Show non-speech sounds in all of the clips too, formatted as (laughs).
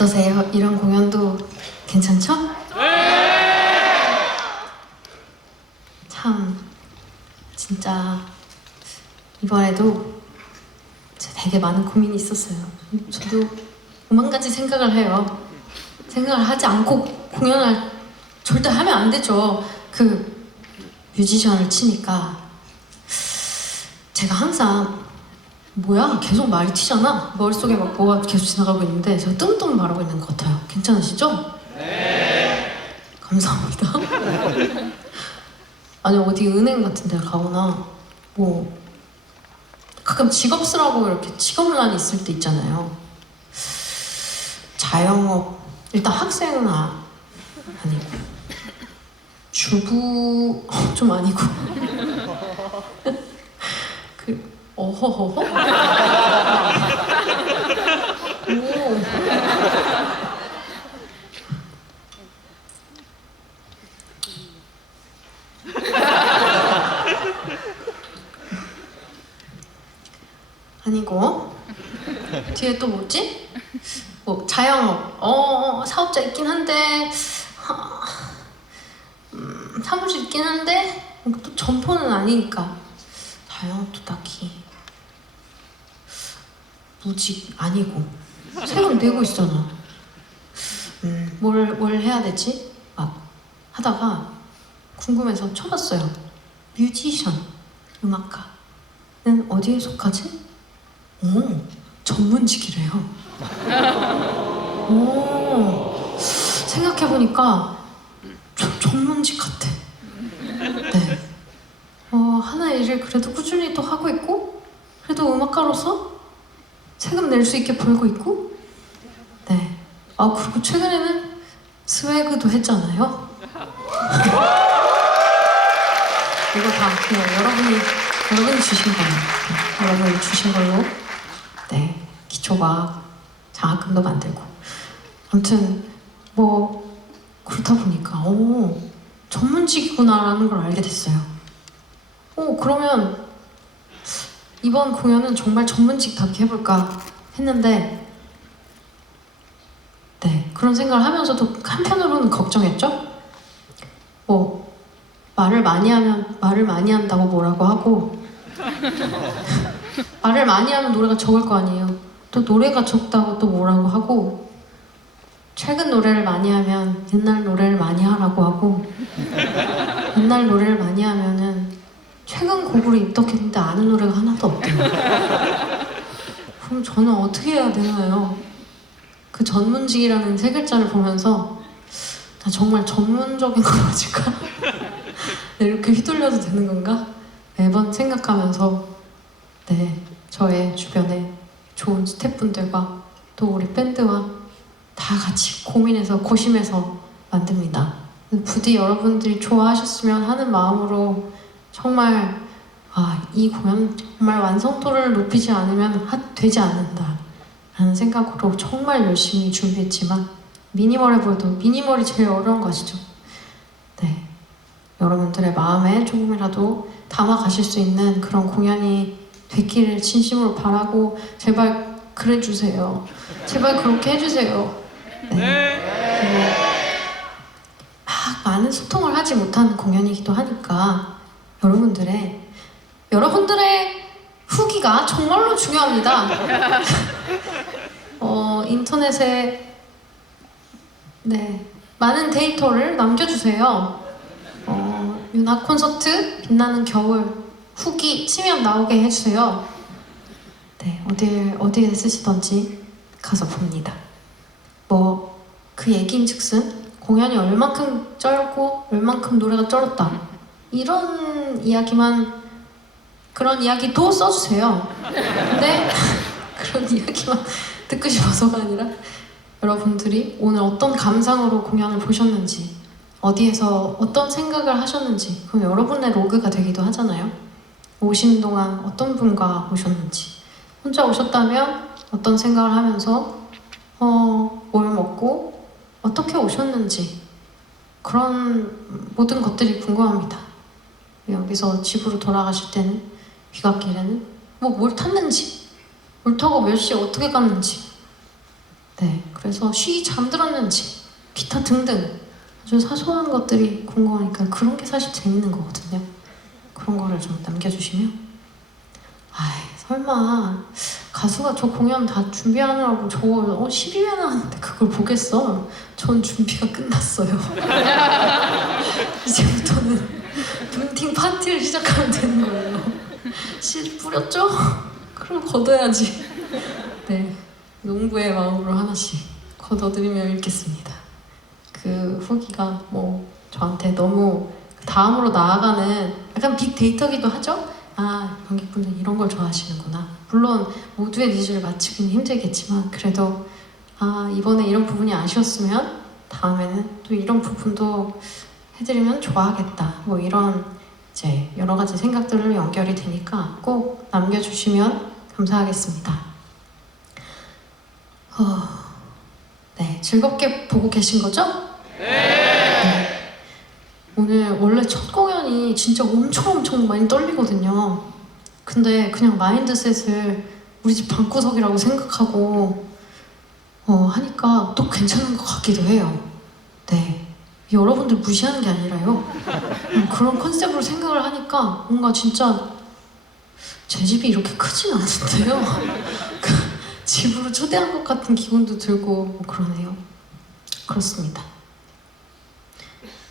어떠세요? 이런 공연도 괜찮죠? 참 진짜 이번에도 되게 많은 고민이 있었어요. 저도 오만 가지 생각을 해요. 생각을 하지 않고 공연을 절대 하면 안 되죠. 그 뮤지션을 치니까 제가 항상 뭐야? 계속 말이 튀잖아? 머릿속에 막 뭐가 계속 지나가고 있는데 제가 뚱뚱 말하고 있는 것 같아요. 괜찮으시죠? 네. 감사합니다. (laughs) 아니 어디 은행 같은 데 가거나 뭐 가끔 직업수라고 이렇게 직업란이 있을 때 있잖아요. 자영업. 일단 학생은 아, 아니고. 주부 어, 좀 아니고. 그 (laughs) 어허허허? 오. 아니고 뒤에 또 뭐지? 뭐 자영업 어 어, 사업자 있긴 한데 하, 음, 사무실 있긴 한데 또 점포는 아니니까 자영업도 딱히 무직 아니고 세금 내고 있잖아. 음, 뭘, 뭘 해야 되지? 막 하다가 궁금해서 쳐봤어요. 뮤지션, 음악가는 어디에 속하지? 오, 전문직이래요. 오, 생각해보니까 저- 전문직 같아. 네. 어, 하나의 일을 그래도 꾸준히 또 하고 있고, 그래도 음악가로서 세금 낼 수 있게 벌고 있고, 네. 아, 그리고 최근에는 스웨그도 했잖아요. (laughs) 이거 다 그냥 여러분이, 여러분이 주신 거예요. 네, 여러분이 주신 걸로, 네. 기초과학 장학금도 만들고. 아무튼, 뭐, 그렇다 보니까, 오, 전문직이구나라는 걸 알게 됐어요. 오, 그러면 이번 공연은 정말 전문직 답게 해볼까 했는데 네 그런 생각을 하면서도 한편으로는 걱정했죠. 뭐 말을 많이 하면 말을 많이 한다고 뭐라고 하고 (laughs) 말을 많이 하면 노래가 적을 거 아니에요. 또 노래가 적다고 또 뭐라고 하고 최근 노래를 많이 하면 옛날 노래를 많이 하라고 하고 옛날 노래를 많이 하면은 최근 곡으로 입덕했는데 아는 노래가 하나도 없대요. 그럼 저는 어떻게 해야 되나요? 그 전문직이라는 세 글자를 보면서 나 정말 전문적인 거 맞을까? (laughs) 네, 이렇게 휘둘려도 되는 건가? 매번 생각하면서 네 저의 주변에 좋은 스태프분들과 또 우리 밴드와 다 같이 고민해서 고심해서 만듭니다. 부디 여러분들이 좋아하셨으면 하는 마음으로 정말 아, 이 공연 정말 완성도를 높이지 않으면 하, 되지 않는다 라는 생각으로 정말 열심히 준비했지만 미니멀해 보여도 미니멀이 제일 어려운 거 아시죠? 네. 여러분들의 마음에 조금이라도 담아 가실 수 있는 그런 공연이 됐기를 진심으로 바라고 제발 그래 주세요. 제발 그렇게 해주세요. 네. 그리고 막 많은 소통을 하지 못하는 공연이기도 하니까 여러분들의 여러분들의 후기가 정말로 중요합니다. (laughs) 어, 인터넷에 네 많은 데이터를 남겨주세요. 어, 윤하 콘서트 빛나는 겨울 후기 치면 나오게 해주세요. 네 어디 어디에 쓰시던지 가서 봅니다. 뭐 그 얘기인즉슨 공연이 얼만큼 쩔고 얼만큼 노래가 쩔었다. 이런 이야기만 그런 이야기도 써주세요. 근데 (laughs) 그런 이야기만 듣고 싶어서가 아니라 여러분들이 오늘 어떤 감상으로 공연을 보셨는지 어디에서 어떤 생각을 하셨는지 그럼 여러분의 로그가 되기도 하잖아요. 오신 동안 어떤 분과 오셨는지 혼자 오셨다면 어떤 생각을 하면서 어, 뭘 먹고 어떻게 오셨는지 그런 모든 것들이 궁금합니다. 여기서 집으로 돌아가실 때는 귀갓길에는 뭐 뭘 탔는지 뭘 타고 몇 시에 어떻게 갔는지 네, 그래서 쉬 잠들었는지 기타 등등 아주 사소한 것들이 궁금하니까 그런 게 사실 재밌는 거거든요. 그런 거를 좀 남겨주시면 아이 설마 가수가 저 공연 다 준비하느라고 저 어, 12회나 하는데 그걸 보겠어? 전 준비가 끝났어요. (laughs) 이제부터는 분팅 파티를 시작하면 되는 거예요. 씨 뿌렸죠? 그럼 걷어야지. 네, 농부의 마음으로 하나씩 걷어드리며 읽겠습니다. 그 후기가 뭐 저한테 너무 다음으로 나아가는 약간 빅데이터기도 하죠. 아 관객분들 이런 걸 좋아하시는구나. 물론 모두의 니즈를 맞추기는 힘들겠지만 그래도 아 이번에 이런 부분이 아쉬웠으면 다음에는 또 이런 부분도 해드리면 좋아하겠다. 뭐 이런 이제 여러 가지 생각들로 연결이 되니까 꼭 남겨주시면 감사하겠습니다. 어, 네 즐겁게 보고 계신 거죠? 네. 오늘 원래 첫 공연이 진짜 엄청 엄청 많이 떨리거든요. 근데 그냥 마인드셋을 우리 집 방구석이라고 생각하고 어, 하니까 또 괜찮은 것 같기도 해요. 네. 여러분들 무시하는 게 아니라요. 음, 그런 컨셉으로 생각을 하니까 뭔가 진짜 제 집이 이렇게 크진 않은데요. (laughs) 그 집으로 초대한 것 같은 기분도 들고 뭐 그러네요. 그렇습니다.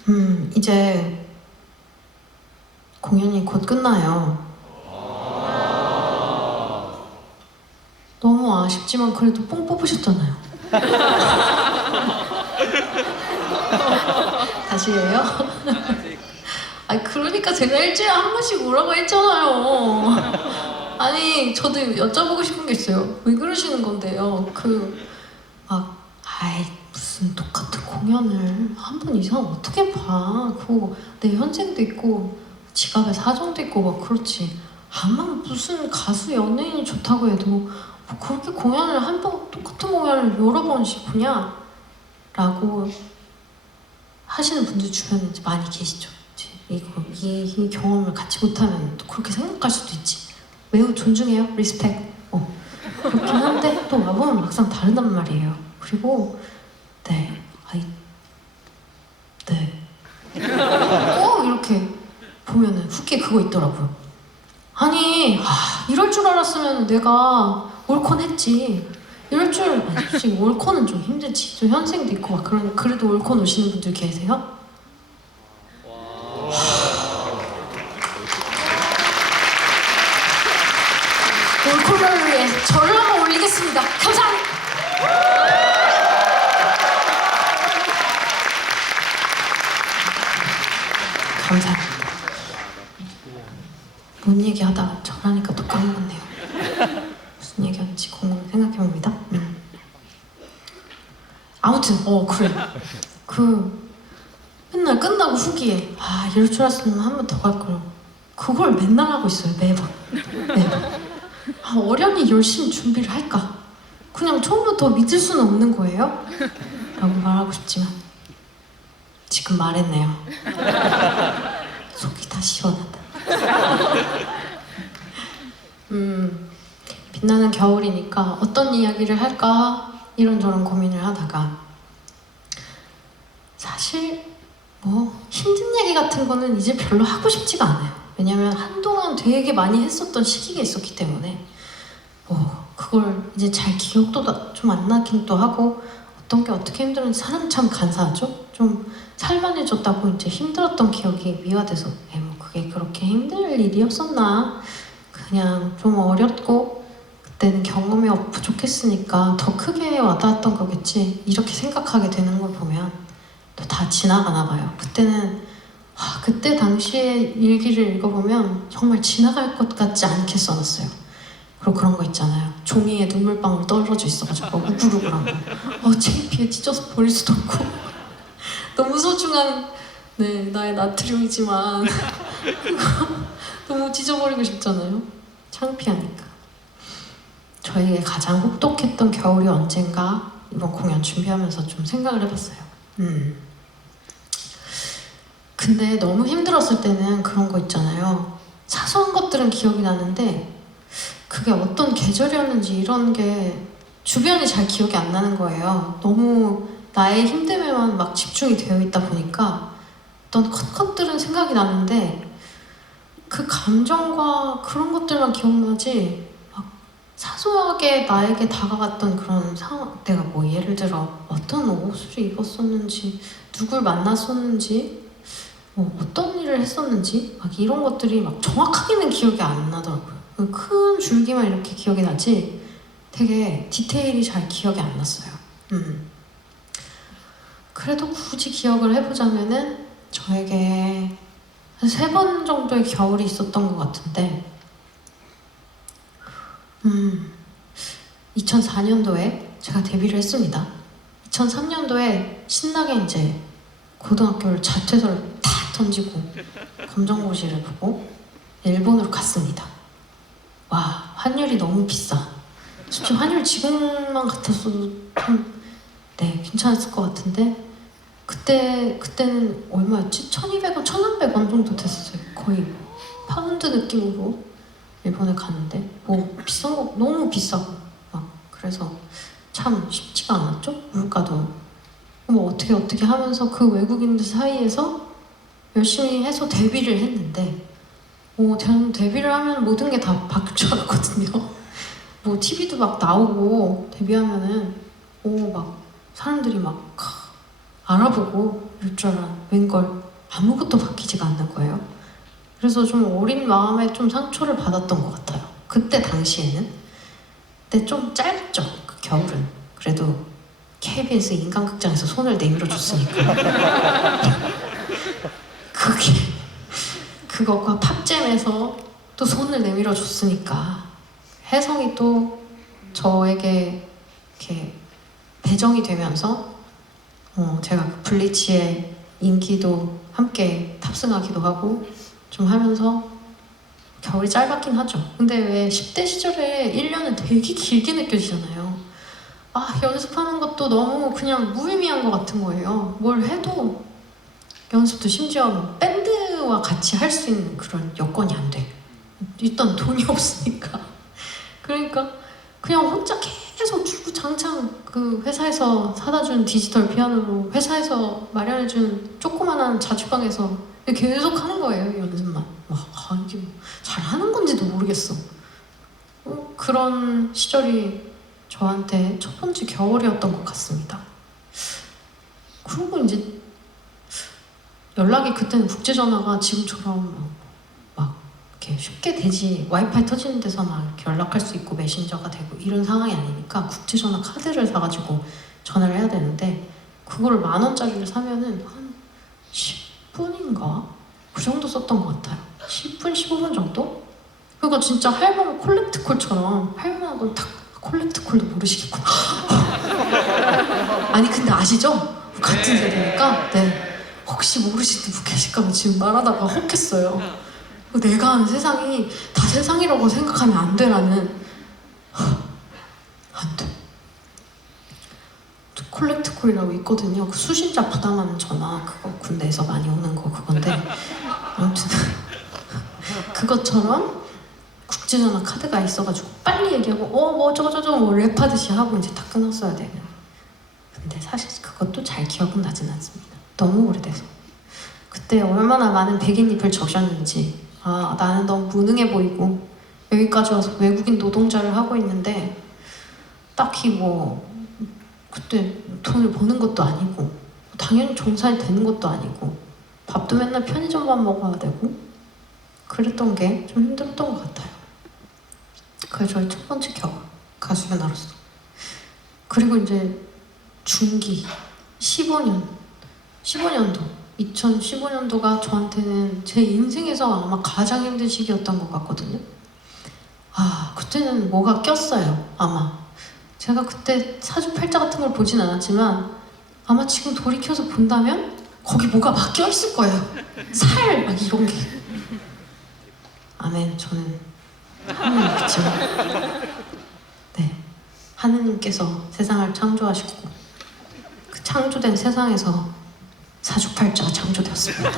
음, 이제 공연이 곧 끝나요. 너무 아쉽지만 그래도 뽕 뽑으셨잖아요. (laughs) 다시 해요? (laughs) 아니 그러니까 제가 일주일에 한 번씩 오라고 했잖아요. 아니 저도 여쭤보고 싶은 게 있어요. 왜 그러시는 건데요? 그막 아이 무슨 똑같은 공연을 한 번 이상 어떻게 봐? 그거 내 현생도 있고 지갑에 사정도 있고 막 그렇지. 아마 무슨 가수 연예인이 좋다고 해도 뭐 그렇게 공연을 한 번 똑같은 공연을 여러 번씩 보냐? 라고 하시는 분들 주변에 이제 많이 계시죠. 이제 이거 이, 이 경험을 갖지 못하면 또 그렇게 생각할 수도 있지. 매우 존중해요. 리스펙. 어. 그렇긴 한데 또 와보면 막상 다르단 말이에요. 그리고 네, 아이, 네. 꼭 이렇게 보면은 후기에 그거 있더라고요. 아니, 아, 이럴 줄 알았으면 내가 올콘 했지. 아니, 솔직히 올콘은 좀 힘들지. 좀 현생도 있고 막 그러니 그래도 올콘 오시는 분들 계세요? 올콘을 위해 저를 한번 올리겠습니다. 감사합니다. 감사합니다. 뭔 얘기 하다가 저라니까 또 까먹었네요. 무슨 얘기였지 공공 생각해봅니다. 음. 아무튼 어 그래 그 맨날 끝나고 후기에 아 이럴 줄 알았으면 한 번 더 갈 걸. 그걸 맨날 하고 있어요 매번 매번. 아 어련히 열심히 준비를 할까? 그냥 처음부터 믿을 수는 없는 거예요? 라고 말하고 싶지만 지금 말했네요. 속이 다 시원하다. 음, 빛나는 겨울이니까 어떤 이야기를 할까 이런저런 고민을 하다가 사실 뭐 힘든 얘기 같은 거는 이제 별로 하고 싶지가 않아요. 왜냐면 한동안 되게 많이 했었던 시기가 있었기 때문에 뭐 그걸 이제 잘 기억도 좀 안 나긴 또 하고 어떤 게 어떻게 힘들었는지 사람 참 간사하죠. 좀 살만해졌다고 이제 힘들었던 기억이 미화돼서 에이 뭐 그게 그렇게 힘들 일이었었나 그냥 좀 어렸고 그때는 경험이 없- 부족했으니까 더 크게 와닿았던 거겠지 이렇게 생각하게 되는 걸 보면 또 다 지나가나 봐요 그때는 와, 그때 당시의 일기를 읽어보면 정말 지나갈 것 같지 않게 써놨어요 그리고 그런 거 있잖아요 종이에 눈물방울 떨어져 있어가지고 막 우글우글한 거 어, 창피해 찢어서 버릴 수도 없고 (laughs) 너무 소중한 네 나의 나트륨이지만 (laughs) 너무 찢어버리고 싶잖아요. 창피하니까. 저에게 가장 혹독했던 겨울이 언젠가 이번 공연 준비하면서 좀 생각을 해봤어요. 음. 근데 너무 힘들었을 때는 그런 거 있잖아요. 사소한 것들은 기억이 나는데 그게 어떤 계절이었는지 이런 게 주변이 잘 기억이 안 나는 거예요. 너무 나의 힘듦에만 막 집중이 되어 있다 보니까 어떤 컷컷들은 생각이 나는데 그 감정과 그런 것들만 기억나지 막 사소하게 나에게 다가갔던 그런 상황 내가 뭐 예를 들어 어떤 옷을 입었었는지 누굴 만났었는지 뭐 어떤 일을 했었는지 막 이런 것들이 막 정확하게는 기억이 안 나더라고요. 그큰 줄기만 이렇게 기억이 나지 되게 디테일이 잘 기억이 안 났어요. 음. 그래도 굳이 기억을 해보자면은 저에게 한 세 번 정도의 겨울이 있었던 것 같은데, 음, 2004년도에 제가 데뷔를 했습니다. 2003년도에 신나게 이제 고등학교를 다 던지고 검정고시를 보고 일본으로 갔습니다. 와 환율이 너무 비싸. 솔직히 환율 지금만 같았어도 좀 네, 괜찮았을 것 같은데 그때 그때는 얼마였지? 1,200원, 1,300원 정도 됐었어요. 거의 파운드 느낌으로 일본에 갔는데 뭐 비싼 거 너무 비싸고 막 그래서 참 쉽지가 않았죠. 물가도 뭐 어떻게 어떻게 하면서 그 외국인들 사이에서 열심히 해서 데뷔를 했는데 뭐 저는 데뷔를 하면 모든 게 다 바뀔 줄 알았거든요. (laughs) 뭐 TV도 막 나오고 데뷔하면은 오 막 사람들이 막 크, 알아보고 이럴 줄 알아 웬걸 아무것도 바뀌지가 않는 거예요. 그래서 좀 어린 마음에 좀 상처를 받았던 것 같아요. 그때 당시에는. 근데 좀 짧죠 그 겨울은. 그래도 KBS 인간극장에서 손을 내밀어 줬으니까. (laughs) 그게 그것과 팝잼에서 또 손을 내밀어 줬으니까 혜성이 또 저에게 이렇게 배정이 되면서 어, 제가 그 블리치의 인기도 함께 탑승하기도 하고 좀 하면서 겨울이 짧았긴 하죠. 근데 왜 10대 시절에 1년은 되게 길게 느껴지잖아요. 아, 연습하는 것도 너무 그냥 무의미한 것 같은 거예요. 뭘 해도 연습도 심지어 뭐 밴드와 같이 할 수 있는 그런 여건이 안 돼. 일단 돈이 (laughs) 없으니까. 그러니까 그냥 혼자 계속 주구장창 그 회사에서 사다 준 디지털 피아노로 회사에서 마련해 준 조그만한 자취방에서 계속 하는 거예요 연습만. 와 아, 이게 뭐 잘하는 건지도 모르겠어. 어, 그런 시절이 저한테 첫 번째 겨울이었던 것 같습니다. 그리고 이제 연락이 그때는 국제 전화가 지금처럼 막, 막 이렇게 쉽게 되지 와이파이 터지는 데서 막 이렇게 연락할 수 있고 메신저가 되고 이런 상황이 아니니까 국제 전화 카드를 사가지고 전화를 해야 되는데 그거를 만 원짜리를 사면은 한 10분인가 그 정도 썼던 것 같아요. 10분 15분 정도? 그거 진짜 할머니 콜렉트 콜처럼 할머니하고 딱 콜렉트 콜도 모르시겠구나. (laughs) 아니 근데 아시죠? 같은 세대니까 네. 혹시 모르시는 분 계실까봐 지금 말하다가 혹했어요. 내가 아는 세상이 다 세상이라고 생각하면 안 되라는 안 돼. 콜렉트콜이라고 있거든요. 그 수신자 부담하는 전화 그거 군대에서 많이 오는 거 그건데 아무튼 (laughs) 그것처럼 국제전화 카드가 있어가지고 빨리 얘기하고 어 뭐 저거 저거 뭐 랩하듯이 하고 이제 다 끊었어야 되는. 근데 사실 그것도 잘 기억은 나진 않습니다. 너무 오래돼서. 그때 얼마나 많은 백인잎을 적셨는지 아 나는 너무 무능해 보이고 여기까지 와서 외국인 노동자를 하고 있는데 딱히 뭐 그때 돈을 버는 것도 아니고 당연히 종사이 되는 것도 아니고 밥도 맨날 편의점만 먹어야 되고 그랬던 게 좀 힘들었던 것 같아요. 그게 저희 첫 번째 겨울 가수가 나로서 그리고 이제 중기 15년 15년도 2015년도가 저한테는 제 인생에서 아마 가장 힘든 시기였던 것 같거든요. 아 그때는 뭐가 꼈어요 아마. 제가 그때 사주팔자 같은 걸 보진 않았지만 아마 지금 돌이켜서 본다면 거기 뭐가 막 껴있을 거예요. 살! 막 이런 게. 아멘 저는. 하나님 믿지만 네. 하느님께서 세상을 창조하시고 그 창조된 세상에서 사주팔자가 창조되었습니다.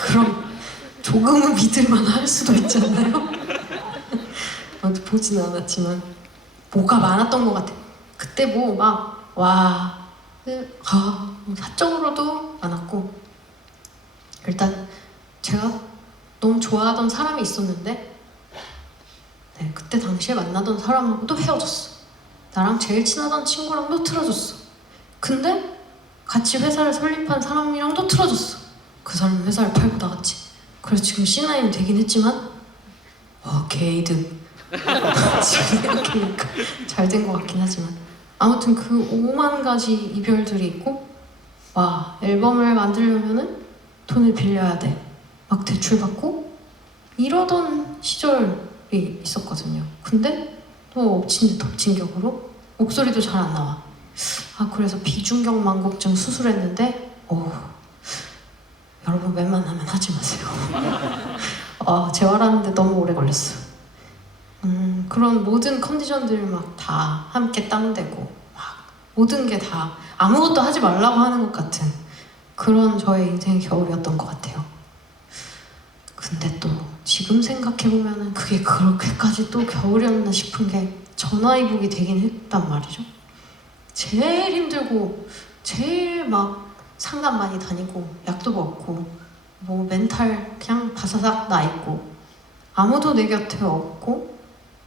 그럼 조금은 믿을만 할 수도 있잖아요. 아무튼 보지는 않았지만 뭐가 많았던 것 같아. 그때 뭐 막 와, 아, 뭐 사적으로도 많았고 일단 제가 너무 좋아하던 사람이 있었는데 네, 그때 당시에 만나던 사람하고도 헤어졌어. 나랑 제일 친하던 친구랑도 틀어졌어. 근데 같이 회사를 설립한 사람이랑도 틀어졌어. 그 사람은 회사를 팔고 나갔지. 그래서 지금 C9이 되긴 했지만 와 게이드 지금 생각해보니까 잘 된 것 같긴 하지만 아무튼 그 5만 가지 이별들이 있고 와 앨범을 만들려면은 돈을 빌려야 돼. 막 대출 받고 이러던 시절이 있었거든요. 근데 또 엎친 데 덮친 격으로 목소리도 잘 안 나와. 아 그래서 비중격 망곡증 수술했는데 오 여러분 웬만하면 하지 마세요. 아 (laughs) 재활하는데 너무 오래 걸렸어. 음 그런 모든 컨디션들 막 다 함께 다운되고 막 모든 게 다 아무것도 하지 말라고 하는 것 같은 그런 저의 인생의 겨울이었던 것 같아요. 근데 또 지금 생각해 보면은 그게 그렇게까지 또 겨울이었나 싶은 게 전화위복이 되긴 했단 말이죠. 제일 힘들고 제일 막 상담 많이 다니고 약도 먹고 뭐 멘탈 그냥 바사삭 나 있고 아무도 내 곁에 없고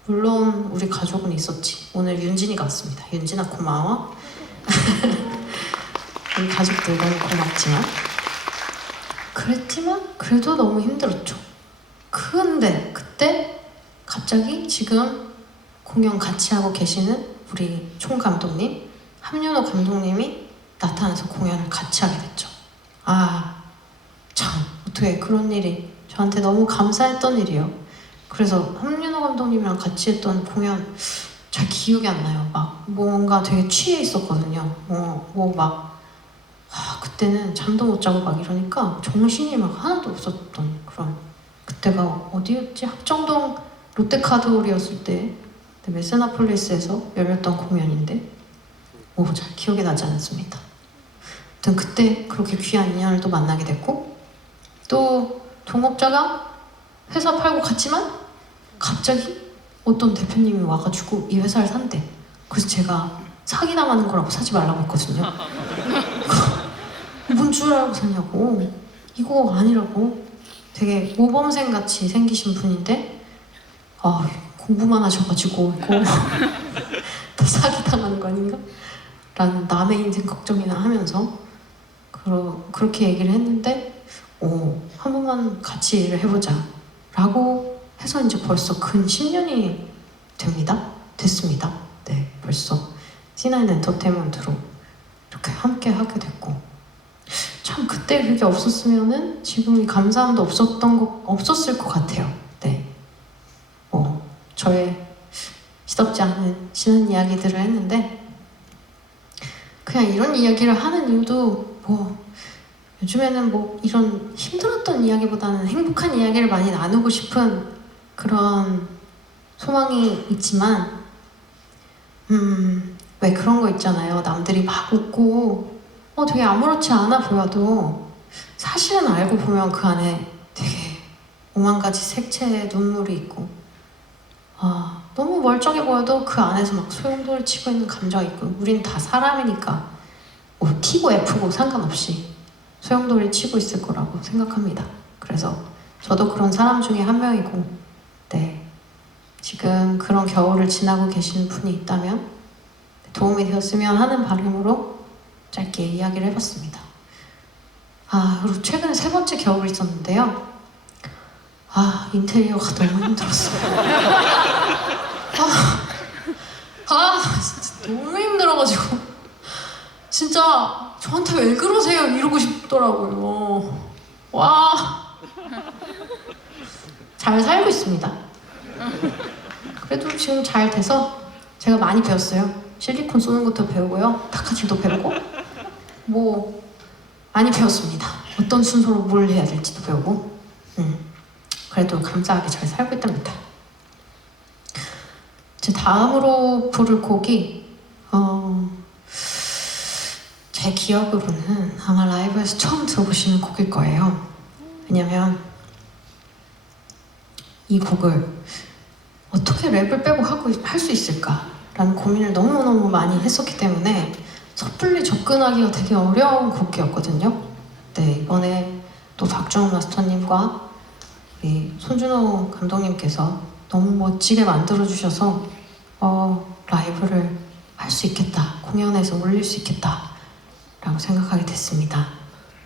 물론 우리 가족은 있었지. 오늘 윤진이가 왔습니다. 윤진아 고마워. (laughs) 우리 가족들 너무 고맙지만 그랬지만 그래도 너무 힘들었죠. 근데 그때 갑자기 지금 공연 같이 하고 계시는 우리 총 감독님, 함윤호 감독님이 나타나서 공연을 같이 하게 됐죠. 아, 참, 어떻게 그런 일이 저한테 너무 감사했던 일이에요. 그래서 함윤호 감독님이랑 같이 했던 공연 잘 기억이 안 나요. 막 뭔가 되게 취해 있었거든요. 뭐, 뭐 막, 아, 그때는 잠도 못 자고 막 이러니까 정신이 막 하나도 없었던 그런 그때가 어디였지? 합정동 롯데카드홀이었을 때 그때 메세나폴리스에서 열렸던 공연인데 오잘 기억이 나지 않습니다. 아무튼 그때 그렇게 귀한 인연을 또 만나게 됐고 또 동업자가 회사 팔고 갔지만 갑자기 어떤 대표님이 와가지고 이 회사를 산대. 그래서 제가 사기 당하는 거라고 사지 말라고 했거든요. (laughs) 뭔줄 알고 사냐고. 이거 아니라고. 되게 모범생 같이 생기신 분인데 아 공부만 하셔가지고 이거 (laughs) 더 사기 당하는 거 아닌가? 라는 남의 인생 걱정이나 하면서 그러, 그렇게 얘기를 했는데 오, 한 번만 같이 일을 해보자 라고 해서 이제 벌써 근 10년이 됩니다 됐습니다 네 벌써 C9 엔터테인먼트로 이렇게 함께 하게 됐고 참 그때 그게 없었으면은 지금 이 감사함도 없었던 거 없었을 것 같아요. 네. 뭐 저의 시덥지 않은 지난 이야기들을 했는데 그냥 이런 이야기를 하는 이유도 뭐 요즘에는 뭐 이런 힘들었던 이야기보다는 행복한 이야기를 많이 나누고 싶은 그런 소망이 있지만 음 왜 그런 거 있잖아요. 남들이 막 웃고 어, 되게 아무렇지 않아 보여도 사실은 알고 보면 그 안에 되게 오만 가지 색채의 눈물이 있고 아, 너무 멀쩡해 보여도 그 안에서 막 소용돌이 치고 있는 감정이 있고 우린 다 사람이니까 뭐 T고 F고 상관없이 소용돌이 치고 있을 거라고 생각합니다. 그래서 저도 그런 사람 중에 한 명이고 네 지금 그런 겨울을 지나고 계시는 분이 있다면 도움이 되었으면 하는 바람으로 짧게 이야기를 해봤습니다. 아, 그리고 최근에 세 번째 겨울이 있었는데요. 아, 인테리어가 너무 힘들었어요. (laughs) 아, 아, 진짜 너무 힘들어가지고. 진짜 저한테 왜 그러세요? 이러고 싶더라고요. 와. 잘 살고 있습니다. 그래도 지금 잘 돼서 제가 많이 배웠어요. 실리콘 쏘는 것도 배우고요. 타카질도 배우고. 뭐 많이 배웠습니다. 어떤 순서로 뭘 해야 될지도 배우고, 음, 그래도 감사하게 잘 살고 있답니다. 제 다음으로 부를 곡이 어, 제 기억으로는 아마 라이브에서 처음 들어보시는 곡일 거예요. 왜냐면 이 곡을 어떻게 랩을 빼고 할수 있을까 라는 고민을 너무너무 많이 했었기 때문에 섣불리 접근하기가 되게 어려운 곡이었거든요. 네, 이번에 또 박주영 마스터님과 우리 손준호 감독님께서 너무 멋지게 만들어주셔서 어, 라이브를 할 수 있겠다, 공연에서 올릴 수 있겠다 라고 생각하게 됐습니다.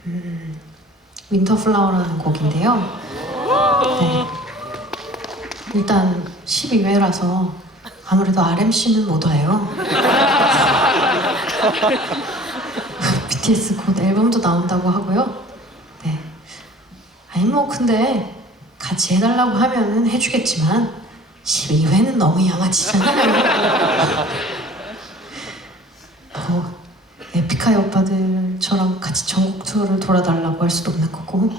음, 윈터플라워라는 곡인데요. 네. 일단 12회라서 아무래도 RMC는 못 와요. (laughs) BTS 곧 앨범도 나온다고 하고요. 네. 아니 뭐 근데 같이 해달라고 하면은 해주겠지만 12회는 너무 양아치잖아요. (laughs) 뭐 에픽하이 오빠들처럼 같이 전국 투어를 돌아달라고 할 수도 없는 거고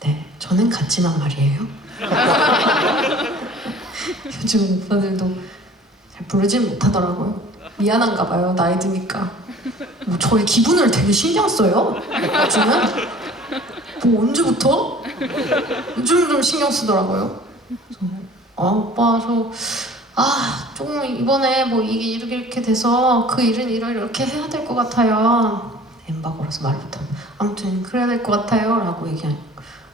네 저는 같지만 말이에요. (laughs) 요즘 오빠들도 잘 부르진 못하더라고요. 미안한가 봐요. 나이 드니까. 뭐 저의 기분을 되게 신경 써요. 요즘은. 뭐 언제부터? 요즘 좀 신경 쓰더라고요. 그래서 아 오빠 저 아, 조금 이번에 뭐 이게 이렇게 이렇게 돼서 그 일은 이러 이렇게 해야 될 것 같아요. 엠바고라서 말 못함. 아무튼 그래야 될 것 같아요. 라고 얘기하니까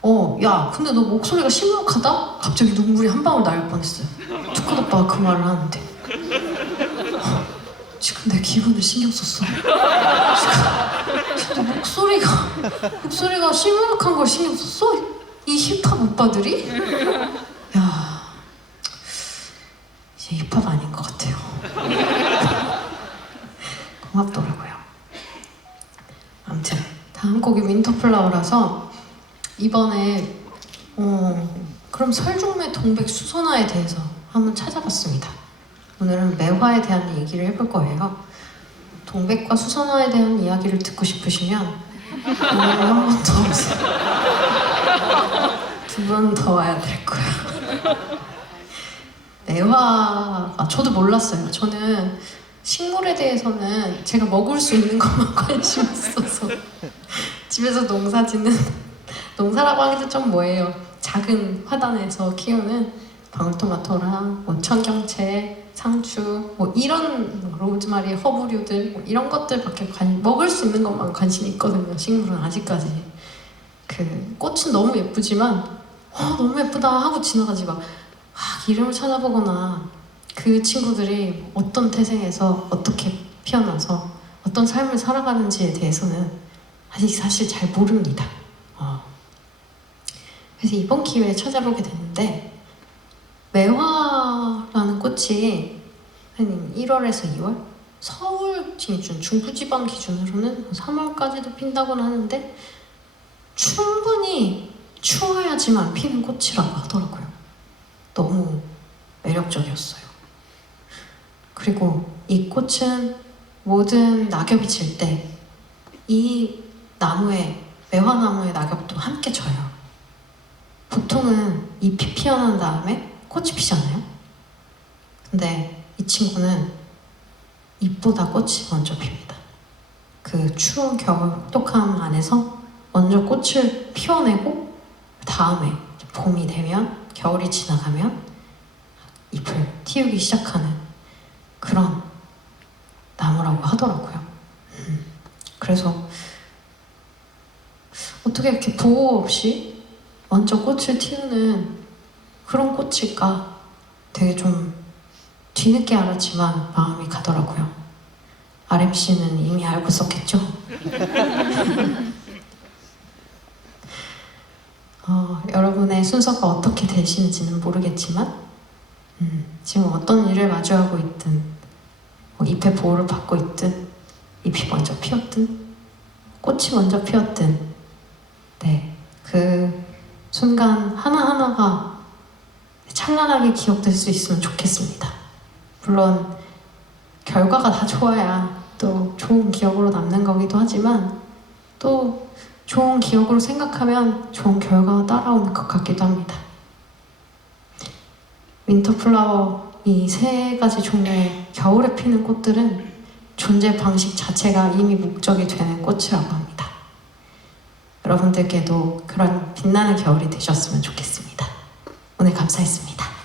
어, 야, 근데 너 목소리가 심각하다? 갑자기 눈물이 한 방울 날 뻔했어요. 투컷 오빠가 그 말을 하는데. 어, 지금 내 기분을 신경 썼어. 내 목소리가, 목소리가 심각한 걸 신경 썼어? 이 힙합 오빠들이? (laughs) 야, 이제 힙합 아닌 것 같아요. (laughs) 고맙더라고요. 아무튼, 다음 곡이 윈터플라워라서 이번에 어, 그럼 설중매 동백 수선화에 대해서 한번 찾아봤습니다. 오늘은 매화에 대한 얘기를 해볼 거예요. 동백과 수선화에 대한 이야기를 듣고 싶으시면 오늘 한번 더 오세요. 두 번 더 와야 될 거야. 매화가 저도 몰랐어요. 저는 식물에 대해서는 제가 먹을 수 있는 것만 (laughs) 관심 있어서 집에서 농사 짓는 농사라고 하기도 좀 뭐예요. 작은 화단에서 키우는 방울토마토랑 뭐 청경채, 상추 뭐 이런 로즈마리, 허브류들 뭐 이런 것들밖에 관, 먹을 수 있는 것만 관심이 있거든요. 식물은 아직까지. 그 꽃은 너무 예쁘지만 와 너무 예쁘다 하고 지나가지 막, 막 이름을 찾아보거나 그 친구들이 어떤 태생에서 어떻게 피어나서 어떤 삶을 살아가는지에 대해서는 아직 사실 잘 모릅니다. 어. 그래서 이번 기회에 찾아보게 됐는데 매화라는 꽃이 한 1월에서 2월 서울 기준 중부지방 기준으로는 3월까지도 핀다고는 하는데 충분히 추워야지만 피는 꽃이라고 하더라고요. 너무 매력적이었어요. 그리고 이 꽃은 모든 낙엽이 질 때 이 나무에 매화나무의 낙엽도 함께 져요. 보통은 잎이 피어난 다음에 꽃이 피잖아요. 근데 이 친구는 잎보다 꽃이 먼저 핍니다. 그 추운 겨울 혹독함 안에서 먼저 꽃을 피워내고 다음에 봄이 되면 겨울이 지나가면 잎을 틔우기 시작하는 그런 나무라고 하더라고요. 음, 그래서 어떻게 이렇게 보호 없이 먼저 꽃을 틔우는 그런 꽃일까 되게 좀 뒤늦게 알았지만 마음이 가더라고요. RMC는 이미 알고 있었겠죠? (laughs) 어, 여러분의 순서가 어떻게 되시는지는 모르겠지만 음, 지금 어떤 일을 마주하고 있든 뭐 잎의 보호를 받고 있든 잎이 먼저 피었든 꽃이 먼저 피었든 네, 그 순간 하나하나가 찬란하게 기억될 수 있으면 좋겠습니다. 물론 결과가 다 좋아야 또 좋은 기억으로 남는 거기도 하지만 또 좋은 기억으로 생각하면 좋은 결과가 따라오는 것 같기도 합니다. 윈터플라워 이 세 가지 종류의 겨울에 피는 꽃들은 존재 방식 자체가 이미 목적이 되는 꽃이라고 합니다. 여러분들께도 그런 빛나는 겨울이 되셨으면 좋겠습니다. 오늘 감사했습니다.